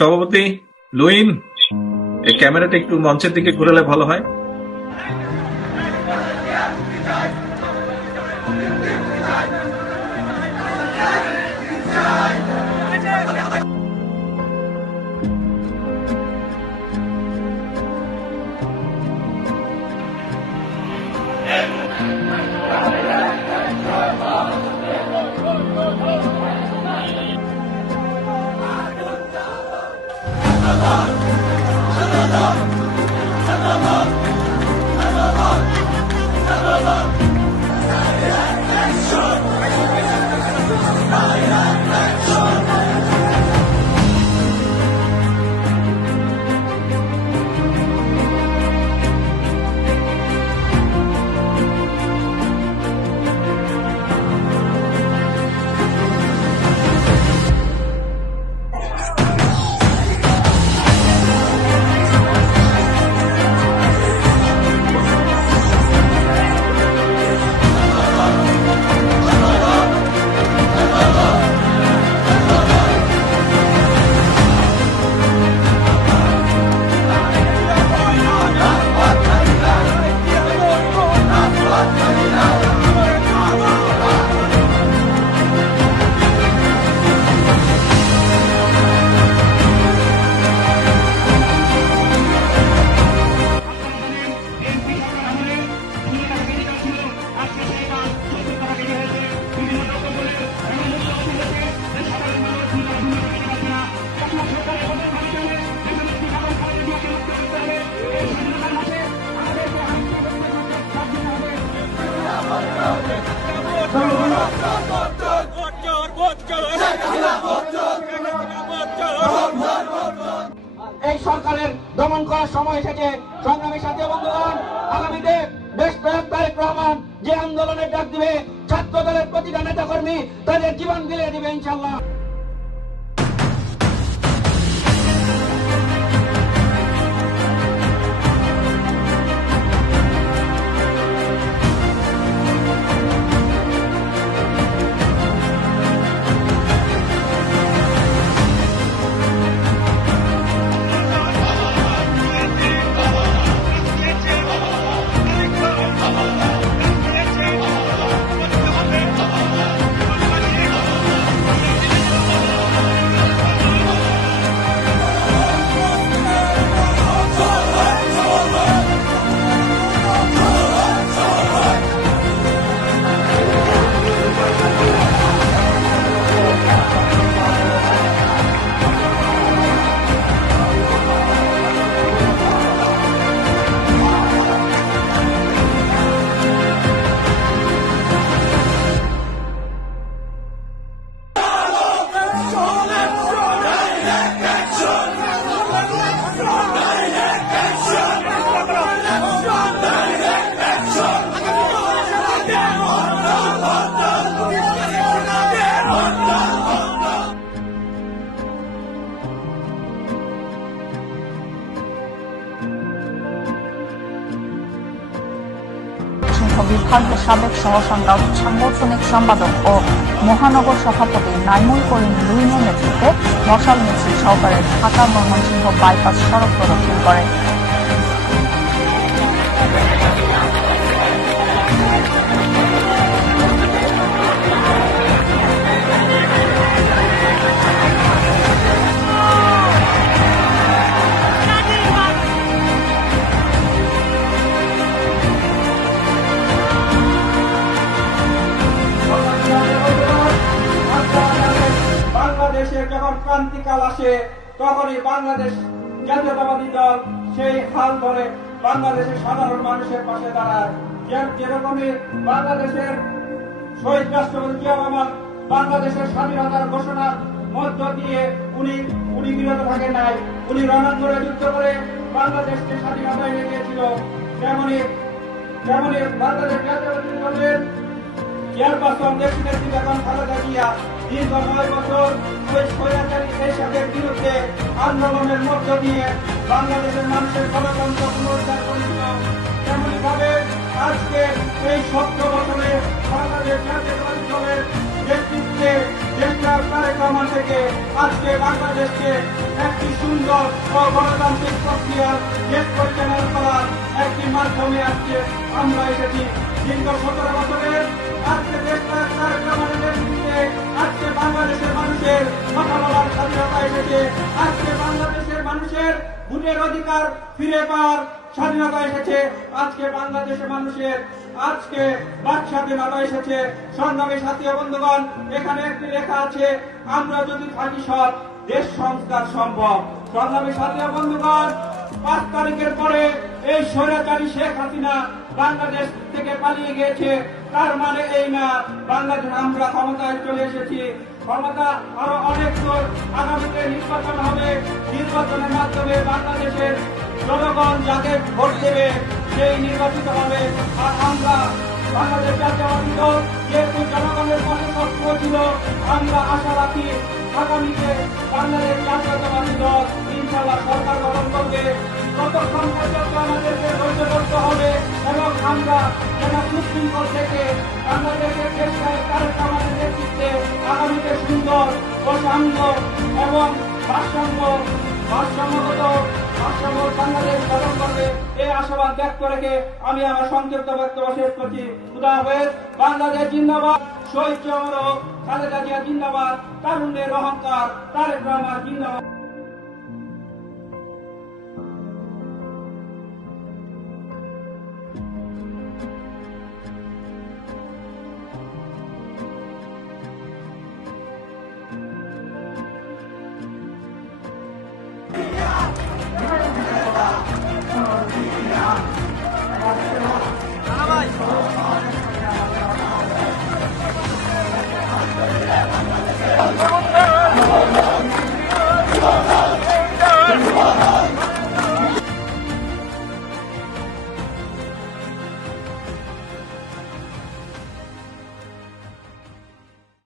সভাপতি লুইন, এই ক্যামেরাটা একটু মঞ্চের দিকে ঘুরালে ভালো হয়। এই সরকারের দমন করার সময় এসেছে। সংগ্রামী সাথী বন্ধুগণ, আগামীতে দেশপ্রেমিক তারেক রহমান যে আন্দোলনের ডাক দিবে, ছাত্র দলের প্রতিটা নেতা কর্মী তাদের জীবন বিলিয়ে দিবে ইনশাআল্লাহ। বিভাগের সাবেক সাংগঠনিক সম্পাদক ও মহানগর সভাপতি নাইমুল করিম লুইনের নেতৃত্বে মশাল মিছিল সহকারে ঢাকা ময়মনসিংহ বাইপাস সড়ক প্রদক্ষিণ করে। বাংলাদেশে যখন ক্রান্তিকাল আসে তখনই বাংলাদেশ জাতীয়তাবাদী দল সেই হাল ধরে বাংলাদেশের সাধারণ মানুষের পাশে দাঁড়ায়। যেরকমই বাংলাদেশের শহীদ রাষ্ট্রপতি জিয়া রহমান বাংলাদেশের স্বাধীনতার ঘোষণার মধ্য দিয়ে উনি বিরত থাকেন নাই, উনি রণাঙ্গনে যুদ্ধ করে বাংলাদেশকে স্বাধীনতা এনে দিয়েছিল। তেমনি বাংলাদেশ জাতীয়তাবাদী দলের চেয়ারপারসন দেশি নেত্রী বেগম খালেদা জিয়া দীর্ঘ 9 বছর ওই স্বৈরাচারী এরশাদের বিরুদ্ধে আন্দোলনের মধ্য দিয়ে বাংলাদেশের মানুষের গণতন্ত্র পুনরুদ্ধার করেছিল। তেমনি ভাবে আজকে এই 17 বছরে বাংলাদেশ জাতীয়তাবাদী দলের নেতৃত্বে দেশটার তারেক রহমান থেকে আজকে বাংলাদেশকে একটি সুন্দর ও গণতান্ত্রিক প্রক্রিয়ার দেশ পরিচালনা করার একটি মাধ্যমে আজকে আমরা এসেছি। দীর্ঘ 17 বছরের আজকে দেশটার তারেক রহমানের নেতৃত্বে আজকে বাংলাদেশের মানুষের কথা বলার স্বাধীনতা এসেছে। আজকে বাংলাদেশের মানুষের ভোটের অধিকার ফিরে পাওয়ার স্বাধীনতা এসেছে। আজকে বাংলাদেশের মানুষের আজকে বাক স্বাধীনতা এসেছে। সংগ্রামী সাথী ও বন্ধুগণ, এখানে একটি লেখা আছে, আমরা যদি থাকি সৎ দেশ সংস্কার সম্ভব। সংগ্রামী সাথী ও বন্ধুগণ, 5 তারিখের পরে এই স্বৈরাচারী শেখ হাসিনা বাংলাদেশ থেকে পালিয়ে গিয়েছে। তার মানে এই না বাংলাদেশ আমরা ক্ষমতায় চলে এসেছি। ক্ষমতা আরো অনেক দূর। আগামীতে নির্বাচন হবে, নির্বাচনের মাধ্যমে বাংলাদেশের জনগণ যাকে ভোট দেবে সেই নির্বাচিত হবে। আর আমরা বাংলাদেশ জাতীয়তাবাদী দল যেহেতু জনগণের পাশে সক্রিয় ছিল, আমরা আশা রাখি আগামীতে বাংলাদেশ জাতীয়তাবাদী দল ইনশাআল্লাহ সরকার গঠন করবে। ততক্ষণ পর্যন্ত আমাদেরকে ধৈর্য ধরতে হবে এবং আমরা যেন সুশৃঙ্খল থেকে বাংলাদেশের দেশের তারেক রহমানের নেতৃত্বে আগামীতে সুন্দর ও সাম্য এবং ভারসাম্যগত বাংলাদেশ গঠন করবে এই আশাবাদ ব্যক্ত রেখে আমি আমার সংক্ষিপ্ত বক্তব্য শেষ করছি। খুদা হাফেজ। বাংলাদেশ জিন্দাবাদ। শহীদ অমর হোক। খালেদা জিয়া জিন্দাবাদ। তারুণ্যের অহংকার তারেক রহমান জিন্দাবাদ।